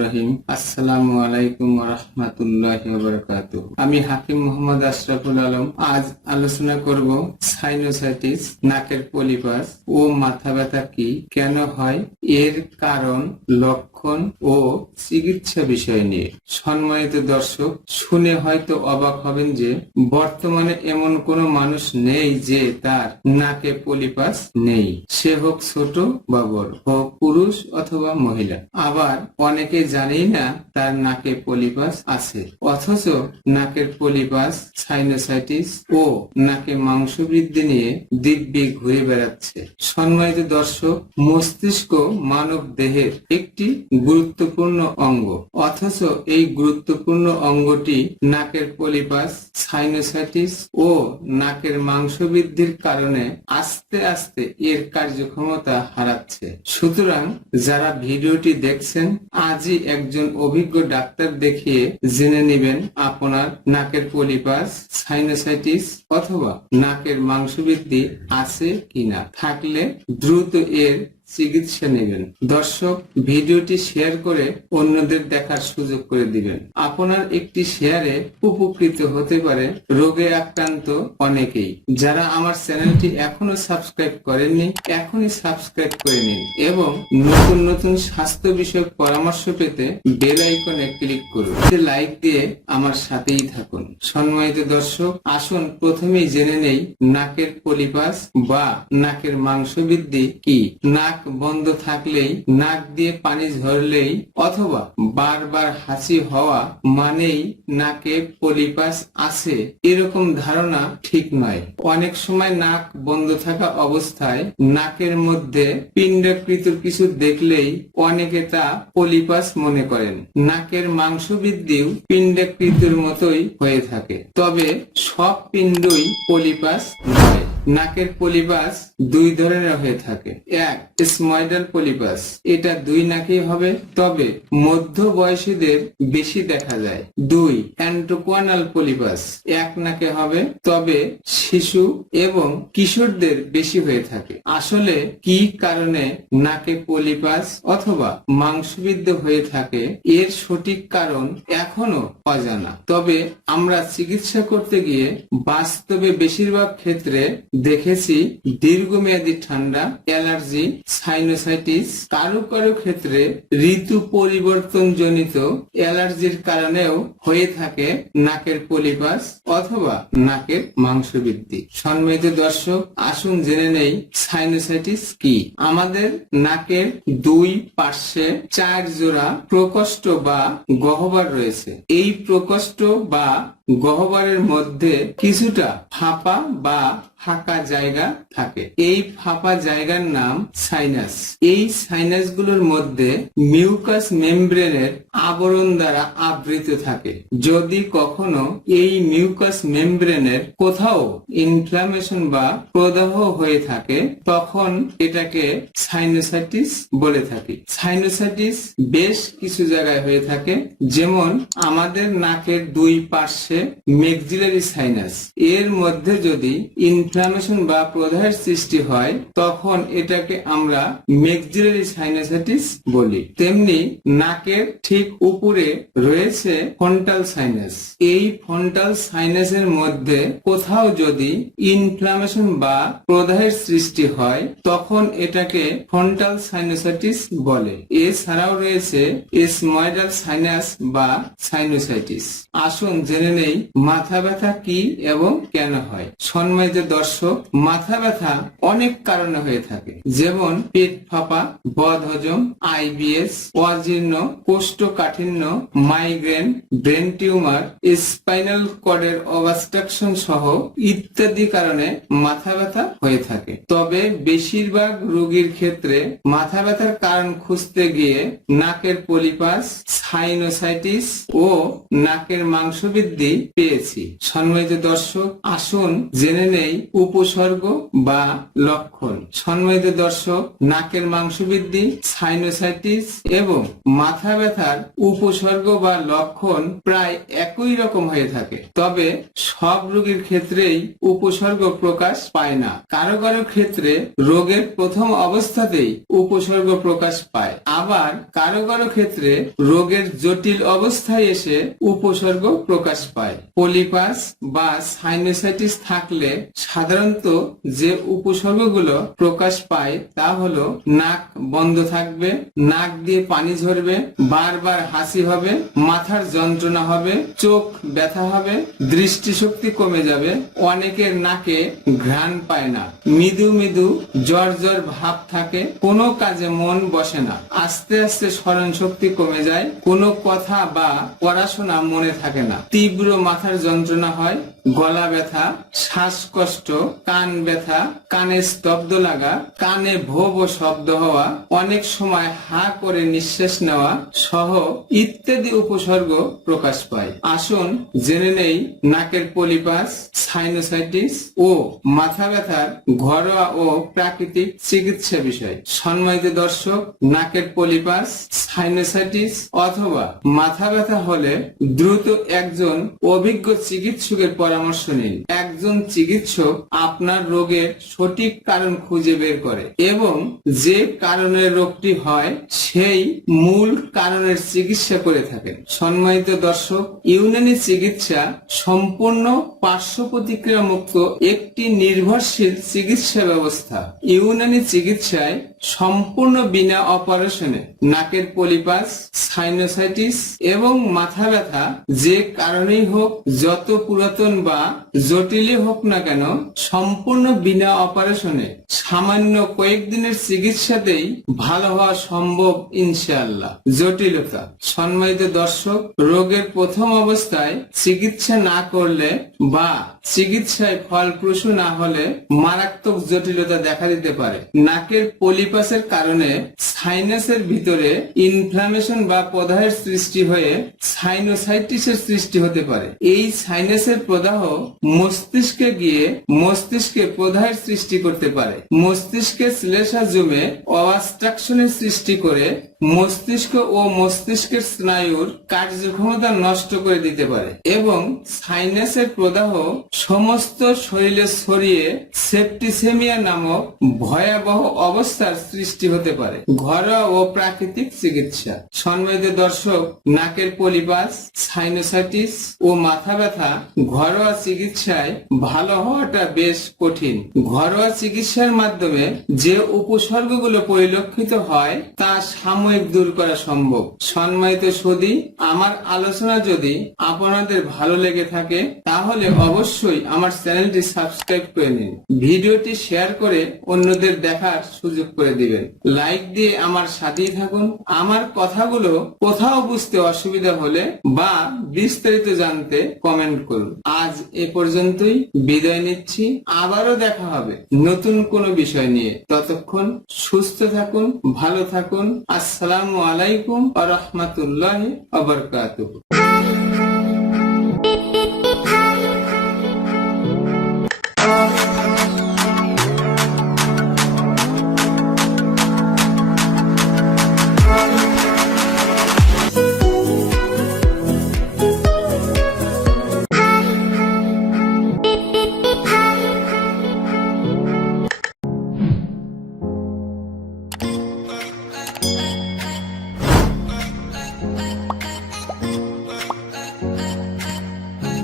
রহিম আমি হাকিম মোহাম্মদ আশরাফুল আলম। আজ আলোচনা করব সাইনোসাইটিস নাকের পলিপাস ও মাথা ব্যথা কি, কেন হয়, এর কারণ, লক্ষণ ও চিকিৎসা বিষয় নিয়ে। সম্মানিত দর্শক, শুনে হয়তো অবাক হবেন যে, বর্তমানে এমন কোনো মানুষ নেই যে তার নাকে পলিপাস নেই। সে হোক ছোট বা বড়, হোক পুরুষ অথবা মহিলা। আবার অনেকে জানেই না তার নাকে পলিপাস আছে। অথচ নাকের পলিপাস সাইনোসাইটিস ও নাকে মাংস বৃদ্ধি নিয়ে দিব্যি ঘুরে বেড়াচ্ছে। সম্মানিত দর্শক, মস্তিষ্ক মানব দেহের একটি গুরুত্বপূর্ণ অঙ্গ। অথচ এই গুরুত্বপূর্ণ অঙ্গটি নাকের পলিপাস সাইনোসাইটিস ও নাকের মাংস বৃদ্ধির কারণে আস্তে আস্তে এর কার্যক্ষমতা হারাচ্ছে। সুতরাং যারা ভিডিওটি দেখছেন, আজই একজন অভিজ্ঞ ডাক্তার দেখিয়ে জেনে নেবেন আপনার নাকের পলিপাস সাইনোসাইটিস অথবা নাকের মাংস বৃদ্ধি আছে কিনা। থাকলে দ্রুত এর চিকিৎসা নেবেন। দর্শক, ভিডিওটি শেয়ার করে অন্যদের দেখার সুযোগ করে দিবেন। আপনার একটি শেয়ারে উপকৃত হতে পারে রোগে আক্রান্ত অনেকেই। যারা আমার চ্যানেলটি এখনও সাবস্ক্রাইব করেননি, এখনই সাবস্ক্রাইব করে নিন এবং নতুন নতুন স্বাস্থ্য বিষয়ক পরামর্শ পেতে বেল আইকনে ক্লিক করুন। লাইক দিয়ে আমার সাথেই থাকুন। সম্মানিত দর্শক, আসুন প্রথমেই জেনে নেই নাকের পলিপাস বা নাকের মাংস বৃদ্ধি কি। নাক বন্ধ থাকলেই, নাক দিয়ে পানি ঝরলেই অথবা বারবার হাসি হওয়া মানেই নাকে পলিপাস আছে, এরকম ধারণা ঠিক নয়। অনেক সময় নাক বন্ধ থাকা অবস্থায় নাকের মধ্যে পিণ্ডকৃত কিছু দেখলেই অনেকে তা পলিপাস মনে করেন। নাকের মাংস বৃদ্ধিও পিণ্ডকৃতির মতোই হয়ে থাকে। তবে সব পিণ্ডই পলিপাস নয়। নাকের পলিপাস দুই ধরনের হয়ে থাকে। এক, স্ময়ডাল পলিপাস। এটা দুই নাকেই হবে, তবে মধ্য বয়সীদের বেশি দেখা যায়। দুই অ্যান্টোকোয়ানাল পলিপাস। এক নাকে হবে, তবে শিশু এবং কিশোরদের বেশি হয়ে থাকে। আসলে কি কারণে নাকে পলিপাস অথবা মাংসবিদ্ধ হয়ে থাকে, এর সঠিক কারণ এখনও অজানা। তবে আমরা চিকিৎসা করতে গিয়ে বাস্তবে বেশিরভাগ ক্ষেত্রে দেখেছি দীর্ঘমেয়াদী ঠান্ডা, অ্যালার্জি সাইনোসাইটিস কারও কারও ক্ষেত্রে ঋতু পরিবর্তন জনিত অ্যালার্জির কারণেও হয়ে থাকে নাকের পলিপাস অথবা নাকের মাংস বৃদ্ধি সম্মিলিত দর্শক, আসুন জেনে নেই সাইনোসাইটিস কি। আমাদের নাকের দুই পার্শ্বে চার জোড়া প্রকোষ্ঠ বা গহ্বর রয়েছে। এই প্রকোষ্ঠ বা গহ্বরের মধ্যে কিছুটা ফাঁপা বা ফাঁকা জায়গা থাকে। এই ফাঁপা জায়গার নাম সাইনাস এই সাইনাসগুলোর মধ্যে মিউকাস মেমব্রেনের আবরণ দ্বারা আবৃত থাকে। যদি কখনো এই মিউকাস মেমব্রেনের কোথাও ইনফ্লামেশন বা প্রদাহ হয়ে থাকে, তখন এটাকে সাইনোসাইটিস বলে থাকি। সাইনোসাইটিস বেশ কিছু জায়গায় হয়ে থাকে, যেমন আমাদের নাকের দুই পার্শ্বে মেক্সিলারি সাইনাস এর মধ্যে যদি ইনফ্লামেশন বা প্রদাহের সৃষ্টি হয়, তখন এটাকে আমরা মেক্সিলারি সাইনাসাইটিস বলি। তেমনি নাকের ঠিক উপরে রয়েছে ফন্টাল সাইনাস এই ফন্টাল সাইনাসের মধ্যে কোথাও যদি ইনফ্লামেশন বা প্রদাহের সৃষ্টি হয়, তখন এটাকে ফন্টাল সাইনোসাইটিস বলে। এছাড়াও রয়েছে স্ময়ডাল সাইনাস বা সাইনোসাইটিস আসুন জেনে নেই মাথা ব্যথা কি এবং কেন হয়। সম্মানিত দর্শক মাথা ব্যথা অনেক কারণে হয়ে থাকে। যেমন পেট ফাঁপা বদ হজম আইবিএস, অজীর্ণ, কোষ্ঠকাঠিন্য, মাইগ্রেন, ব্রেন টিউমার, স্পাইনাল কর্ডের অবস্ট্রাকশন সহ ইত্যাদি কারণে মাথা ব্যথা হয়ে থাকে। তবে বেশিরভাগ রোগীর ক্ষেত্রে মাথা ব্যথার কারণ খুঁজতে গিয়ে নাকের পলিপাস, সাইনোসাইটিস ও নাকের মাংসবৃদ্ধি থেকেই পেয়েছি। সম্মানিত দর্শক, আসুন জেনে নেই উপসর্গ বা লক্ষণ। সম্মানিত দর্শক, নাকের মাংস বৃদ্ধি সাইনোসাইটিস এবং মাথা ব্যথার উপসর্গ বা লক্ষণ প্রায় একই রকম হয়ে থাকে। তবে সব রোগীর ক্ষেত্রেই উপসর্গ প্রকাশ পায় না। কারও কারও ক্ষেত্রে রোগের প্রথম অবস্থাতেই উপসর্গ প্রকাশ পায়। আবার কারও কারও ক্ষেত্রে রোগের জটিল অবস্থায় এসে উপসর্গ প্রকাশ পায়। পলিপাস বা সাইনোসাইটিস থাকলে সাধারণত যে উপসর্গগুলো প্রকাশ পায় তা হলো নাক বন্ধ থাকবে, নাক দিয়ে পানি ঝরবে, বারবার হাসি হবে, মাথার যন্ত্রণা হবে, চোখ ব্যথা হবে, দৃষ্টিশক্তি কমে যাবে, অনেকের নাকে ঘ্রাণ পায় না, মৃদু মৃদু জ্বর জ্বর ভাব থাকে, কোনো কাজে মন বসে না, আস্তে আস্তে স্মরণ শক্তি কমে যায়, কোনো কথা বা পড়াশোনা মনে থাকে না, তীব্র মাথার যন্ত্রণা হয়, গলা ব্যথা, শ্বাসকষ্ট কান ব্যথা, কানে স্তব্ধ লাগা, কানে ভো ভো শব্দ হওয়া, অনেক সময় হা করে নিঃশ্বাস নেওয়া সহ ইত্যাদি উপসর্গ প্রকাশ পায়। আসুন জেনে নেই নাকের পলিপাস সাইনোসাইটিস ও মাথা ব্যথার ঘরোয়া ও প্রাকৃতিক চিকিৎসা বিষয়। সম্মানিত দর্শক, নাকের পলিপাস সাইনোসাইটিস অথবা মাথা ব্যথা হলে দ্রুত একজন অভিজ্ঞ চিকিৎসকের পরামর্শ নিন। একজন চিকিৎসক আপনার রোগের সঠিক কারণ খুঁজে বের করে এবং যে কারণে রোগটি হয়, সেই মূল কারণের চিকিৎসা করে থাকেন। সম্মানিত দর্শক, ইউনানি চিকিৎসা সম্পূর্ণ পার্শ্ব প্রতিক্রিয়া মুক্ত একটি নির্ভরশীল চিকিৎসা ব্যবস্থা। ইউনানি চিকিৎসায় সম্পূর্ণ বিনা অপারেশনে নাকের পলিপাস সাইনোসাইটিস এবং মাথা ব্যথা যে কারণেই হোক, যত পুরাতন বা জটিলই হোক না কেন, সম্পূর্ণ বিনা অপারেশনে সামান্য কয়েকদিনের চিকিৎসাতেই ভালো হওয়া সম্ভব ইনশাআল্লাহ। জটিলতা। সম্মানিত দর্শক, রোগের প্রথম অবস্থায় চিকিৎসা না করলে বা চিকিৎসায় ফলপ্রসূ না হলে মারাত্মক জটিলতা দেখা দিতে পারে। নাকের পলিপাসের কারণে সাইনাসের ভিতরে ইনফ্লামেশন বা প্রদাহের সৃষ্টি হয়ে সাইনোসাইটিসের সৃষ্টি হতে পারে। এই সাইনাসের প্রদাহ মস্তিষ্কে গিয়ে মস্তিষ্কে প্রদাহের সৃষ্টি করতে পারে। মস্তিষ্কে শ্লেষা জমে অবস্ট্রাকশনের সৃষ্টি করে মস্তিষ্ক ও মস্তিষ্কের স্নায়ুর কার্যক্ষমতা নষ্ট করে দিতে পারে এবং সাইনাসের প্রদাহ সমস্ত শরীরে ছড়িয়ে সেপ্টিসেমিয়া নামক ভয়াবহ অবস্থার সৃষ্টি হতে পারে। ঘরোয়া ও প্রাকৃতিক চিকিৎসা। সম্মানিত দর্শক, নাকের পলিপাস সাইনোসাইটিস ও মাথা ব্যথা ঘরোয়া চিকিৎসায় ভালো হওয়াটা বেশ কঠিন। ঘরোয়া চিকিৎসার মাধ্যমে যে উপসর্গগুলো পরিলক্ষিত হয়, তা সাময়িক দূর করা সম্ভব। সম্মানিত সদী আমার আলোচনা যদি আপনাদের ভালো লেগে থাকে, তাহলে অবশ্যই আমার চ্যানেলটি সাবস্ক্রাইব করে নিন। ভিডিওটি শেয়ার করে অন্যদের দেখার সুযোগ করে দিবেন। লাইক দিয়ে আমার সাথেই থাকুন। আমার কথাগুলো কোথাও বুঝতে অসুবিধা হলে বা বিস্তারিত জানতে কমেন্ট করুন। আজ এ পর্যন্তই, বিদায় নিচ্ছি। আবারও দেখা হবে নতুন কোনো বিষয় নিয়ে। ততক্ষণ সুস্থ থাকুন, ভালো থাকুন। আসসালামু আলাইকুম আ রহমতুল্লাহ আবরকাতুহ